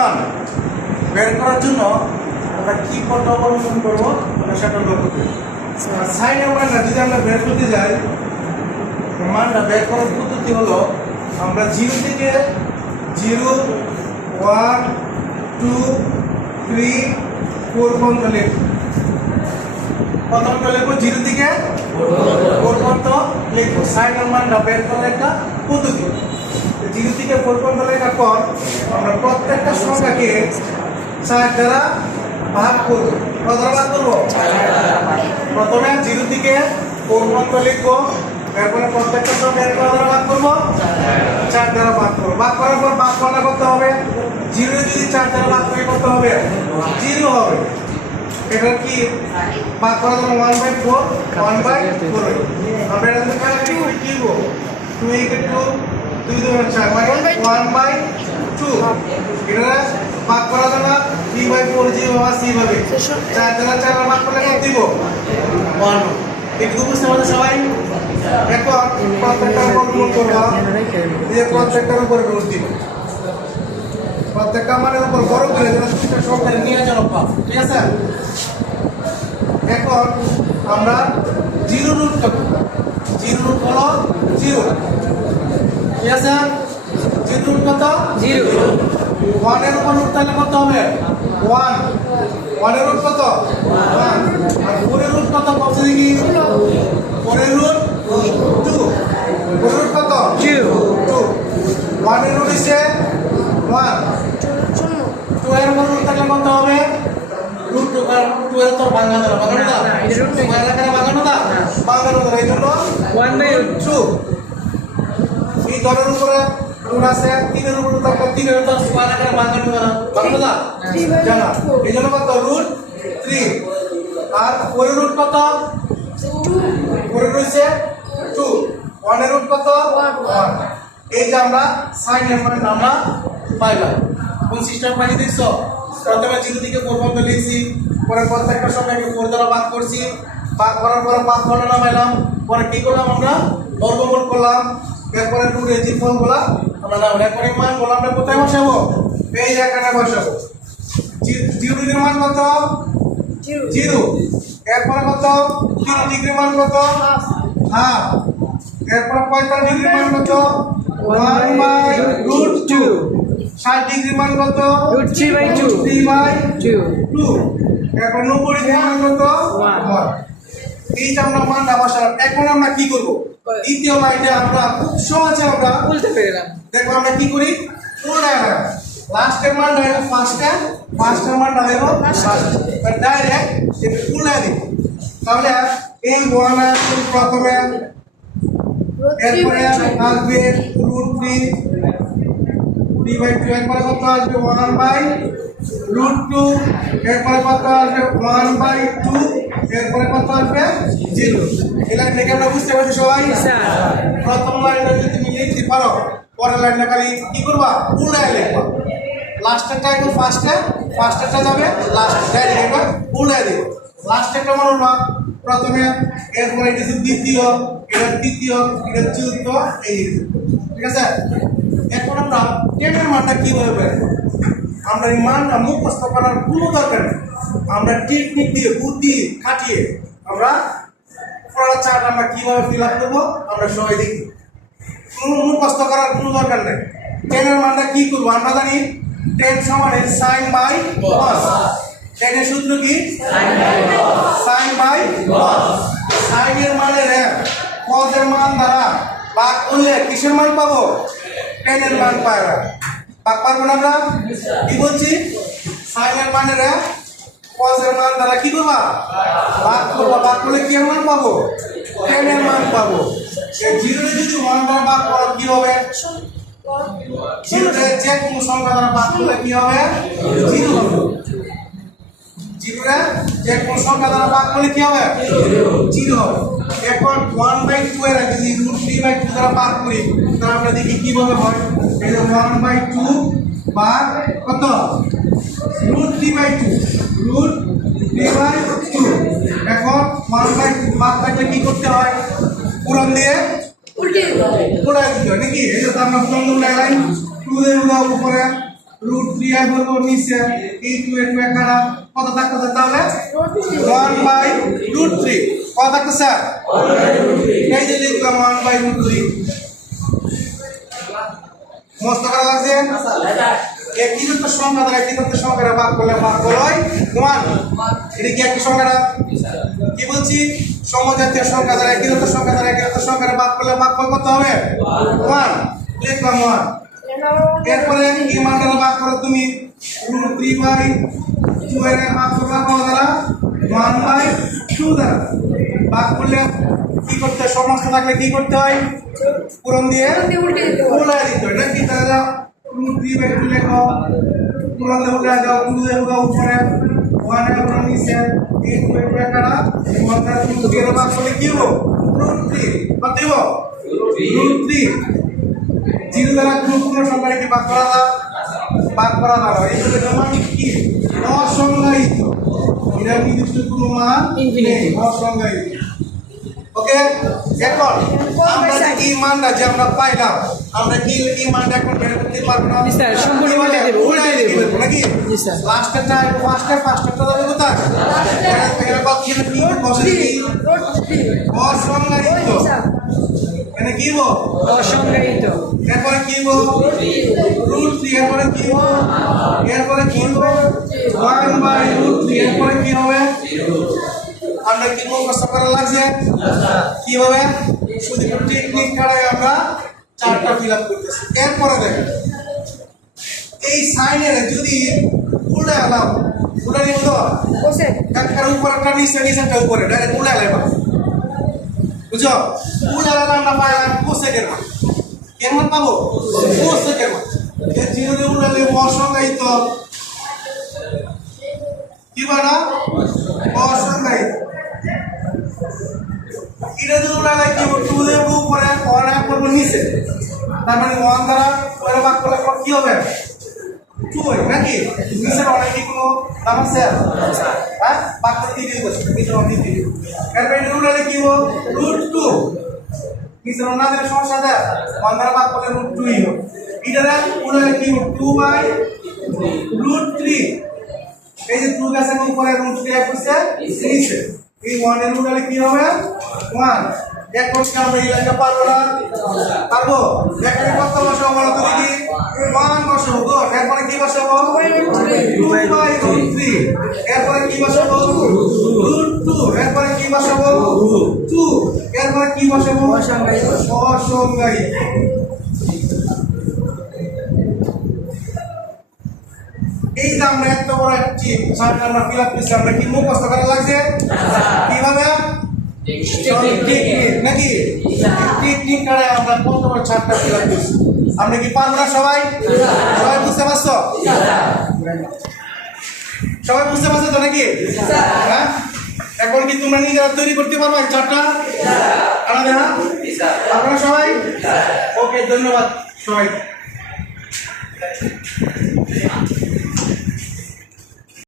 মান বের করার জন্য আমরা কি পদ্ধতি অবলম্বন করবো আমরা সেটা লক্ষ্য করি। সাইনের মানটা যদি আমরা বের করতে যাই, মানটা বের করার পদ্ধতি হলো আমরা 0 থেকে 0, 1, 2, 3, 4 পর্যন্ত লিখব। প্রথমটা লিখবো 0 থেকে 4 পর্যন্ত লিখবো। সাইনের মানটা বের করার একটা পদ্ধতি। 0 থেকে 4 পর্যন্ত লেখার পর আমরা প্রত্যেকটা সংখ্যাকে 4 দ্বারা ভাগ করব। কত দ্বারা ভাগ করব? প্রথমে 0 থেকে 4 পর্যন্ত লিখবো, এরপরে প্রত্যেকটা সংখ্যা কত দ্বারা ভাগ করব? 4 দ্বারা ভাগ করব। ভাগ করার পর ভাগ করা করতে হবে। 0 যদি 4 দ্বারা ভাগ করি করতে হবে 0 হবে। এটা কি ভাগ করার জন্য 1/4 1/4 আমরা এটা কাটাকাটি করে কি করব? 2 * 2 2 * 2 4 মানে 1/2 এটা ভাগ করার জন্য 3/4 জি বাবা সি হবে। 4 দ্বারা 4 ভাগ করলে কত দিব? 1। একটু বুঝতে পারছো সবাই? এখন প্রত্যেকটার উপর গুণ করব, এই প্রত্যেকটার উপর গুণ দিব। প্রত্যেকটা মানের উপর বড় করে যেন দুইটা সংখ্যা নিয়ে যাও পাব, ঠিক আছে? এখন আমরা 0 রুট করব। 0 রুট হলো 0, ঠিক আছে? 0 রুট কত? 0। 1 এর উপর রুট তাহলে কত হবে? 1। 1 এর রুট কত? 1। আর 4 এর রুট কত কত দেখি? 4 এর রুট 2। 4 এর রুট কত? 2। 1 এর রুট হচ্ছে 1। 2 এর উপর রুট থাকলে কত হবে? রুট 2 এর তো ভাঙানো না, ভাঙানো না। এই রুট স্কয়ার আকারে ভাঙানো না, ভাঙানো না। এই জন্য 1/2। এই দরের উপরে রুট আছে, 3 এর উপর থাকলে 3 এর তো স্কয়ার আকারে ভাঙানো না, ভাঙানো না। জানা এই জন্য কত? রুট 3। আর 4 এর রুট কত? 2। 4 এর হচ্ছে 2। 1 এর রুট কত? 1। এই যে আমরা সাইন এর মান আমরা পাইলাম। কোন সিস্টেম পাই দেখছো? প্রথমে 0 থেকে 4 পর্যন্ত লিখছি, পরে প্রত্যেকটা সংখ্যাকে 4 দ্বারা ভাগ করছি, ভাগ করার পরে ভাগফল নামাইলাম, পরে কি করলাম? আমরা বর্গমূল করলাম, এরপরে রুটের যে ফলগুলো আমরা নামাইলাম। এরপরে মান বললাম আমরা কোথায় বসাবো? এই জায়গায় বসাবো। 0 এর মান কত? 0। এরপরে কত? 0 ডিগ্রি মান কত? হাফ। এরপরে 45 ডিগ্রি মান কত? 1/√2। 60 ডিগ্রি মান কত? √3/2। 3/2। এখন 90 ডিগ্রি মান কত? 1। এই যে আমরা মানটা বসালাম। এখন আমরা কি করব? দ্বিতীয় লাইনে আমরা খুব সহজে আমরা বলতে পেরেলাম। দেখো আমরা কি করি? উল্টায় না, লাস্টের মান হলো ফার্স্টে, ফার্স্টের মান হলো লাস্টে, বাট ডাইরেক্ট এটা উল্টায় দিই। তাহলে এই 1 আসলে প্রথমে, এরপরে আসবে √3 3/2, এরপরে কত আসবে? 1/√2, এরপরে কত আসবে? 1/2, এরপরে কত আসবে? 0। এটা দেখে আমরা বুঝতে পারছি সবাই? প্রথম লাইনটা যদি তুমি লিখতে পারো, পরের লাইনটা খালি কি করবা? উল্টায় লিখবা। লাস্টেরটা একদম ফার্স্টে, ফার্স্টেরটা যাবে লাস্টে, ডাইরেক্ট একবার উল্টায় দেব। লাস্টেরটা মনে হলো প্রথমে, এরপরে এটা দ্বিতীয়, এটা তৃতীয়, এটা চতুর্থ, এই ঠিক আছে? এখন আমরা 10 এর মানটা কিভাবে বের করব? আমরা এই মানটা মুখস্থ করার কোনো দরকার নেই। আমরা টেকনিক দিয়ে, বুদ্ধি খাটিয়ে আমরা পড়ার চার্ট আমরা কিভাবে ফিল আপ করবো আমরা সবাই দেখি। কোনো মুখস্থ করার কোনো দরকার নেই। 10 এর মানটা কি করবো? আমরা জানি 10 সমান sin বাই cos। 10 এর সূত্র কি? sin by cos। sin এর মানে cos এর মান দ্বারা ভাগ করলে কিসের মান পাবো? 10 এর মান পাবো। ভাগ পারবো না আমরা? কি বলছি? sin এর মানে cos এর মান দ্বারা কি করবা? ভাগ করবা। ভাগ করলে কি এর মান পাবো? 10 এর মান পাবো। এই 0 এ যদি 1 দ্বারা ভাগ করো কি হবে? 0 এ যে কোনো সংখ্যা দ্বারা ভাগ করলে কি হবে? 0 হবে। 0 এ যে কোনো সংখ্যা দ্বারা ভাগ করলে কি হবে? 0 হবে। এখন 1/2 এর যদি √3/2 দ্বারা ভাগ করি তাহলে আমরা দেখি কিভাবে হয়। এই যে 1/2 ভাগ কত? √3/2, √3/2। এখন 1/2 ভাগ থাকলে কি করতে হয়? পূরণ দিয়ে উল্টায় দিতে হয় নাকি? এই যে আমরা পূরণ লাইন 2 এর উপরে রুট 3 আই বলবো নিচে এই 2 এর 2 খারাপ কত থাকতেছে তাহলে 1 বাই রুট 3 কত থাকতেছে এই যে লিখলাম 1 বাই রুট 3 মস্ত করা লাগছে একই যুক্ত সংখ্যা দ্বারা একই যুক্ত সংখ্যাটা ভাগ করলে ভাগ হয় 1 এটা কি একই সংখ্যাটা কি বলছি সমজাতীয় সংখ্যা দ্বারা একই যুক্ত সংখ্যা দ্বারা একই যুক্ত সংখ্যাটা ভাগ করলে ভাগ কত হবে 1 লিখলাম 1 এরপরে এই মানটা ভাগ করো তুমি রুট 3 বাই 2 এর ভাগ করবা কত দ্বারা 1 বাই 2 দ্বারা ভাগ করলে কি করতে হয় সমস্ত থাকলে কি করতে হয় পূরণ দিয়ে উল্টায় দিতে হয় নাকি তাহলে রুট 3 বাই 2 লেখো পূরণ দিয়ে উল্টায় দাও 2 দিয়ে উল্টাও উপরে 1 এর উপরে নিচে এই 2 এর কাটা 1 দ্বারা 2 দিয়ে ভাগ করলে কি হবে রুট 3 কত দিব রুট 3 জিরো দ্বারা পূর্ণ সংখ্যাকে ভাগ করা যায় এই জন্য মান কি অসংজ্ঞায়িত এটা নির্দিষ্ট কোনো মান নেই অসংজ্ঞায়িত ওকে এখন আমরা এই মানটা যে আমরা পাইলাম আমরা কি এই মানটা এখন বের করতে পারবো না স্যার সম্পূর্ণ উল্টে দেব নাকি জি স্যার লাস্টেরটা ফার্স্টেরটা যাবে কোথায় এটা কত কি বসে কি অসংজ্ঞায়িত এখানে কি বল অসংজ্ঞায়িত এরপরে কি বল রুট 3 এরপরে কি বল এরপরে কি হবে 1 বাই রুট 3 এরপরে কি হবে আমরা কি মুখস্থ করা লাগছে কি হবে শুধু টেকনিক কাটায় আমরা চারটা ফিল আপ করতেছি এরপরে দেখেন এই সাইনের যদি উল্টে আলাম উল্টে নিব তো একটার উপর একটা নিচেটা উপরে ডাইরেক্ট উল্টে আলাম বুঝছো উল্টে আলাম আমরা পাইলাম কোসেকের মান এর মান পাবো কোসেকের মান এই জিরো দিয়ে উল্টালে অসংজ্ঞায়িত কি বানা অসংজ্ঞায়িত এটা যদি উল্টালে কি হবে 2 দিয়ে উপরে 1 এর উপর নিচে তার মানে 1 দ্বারা ওর ভাগ করলে কি হবে 2 হয় নাকি নিচের অনেক কি কোনো দাম আছে হ্যাঁ ভাগ করে দিয়ে দিতে নিচের অনেক দিয়ে দিতে এরপর এটা উল্টালে কি হবে রুট 2 নিচের না দিলে সমস্যা আছে 1 দ্বারা ভাগ করলে রুট 2 ই হবে এটা উল্টালে কি হবে 2 বাই রুট 3 এই যে 2 গেছে উপরে রুট 3 আসছে নিচে এই 1 এর উল্টালে কি হবে 1 এখন কি আমরা এই লাইনটা পারবো না পারবো এখানে কত বসাবো বলো তো দেখি 1 বসাবো গুড এরপরে কি বসাবো 2 বাই রুট 3 এরপরে কি বসাবো রুট 2 এরপরে কি বসাবো 2 এরপরে কি বসাবো অসংজ্ঞায়িত এই যে আমরা এত বড় একটি সামনে আমরা ফিল আপ করছি আমরা কি মুখস্থ করা লাগছে কিভাবে টেকনিক নাকি টেকনিক করে আমরা কত বড় চারটা ফিল আপ করছি আমরা কি পারবো না সবাই সবাই বুঝতে পারছো সবাই বুঝতে পারছো তো নাকি হ্যাঁ এখন কি তোমরা নিজেরা তৈরি করতে পারবে চারটা আপনারা সবাই ওকে ধন্যবাদ সবাই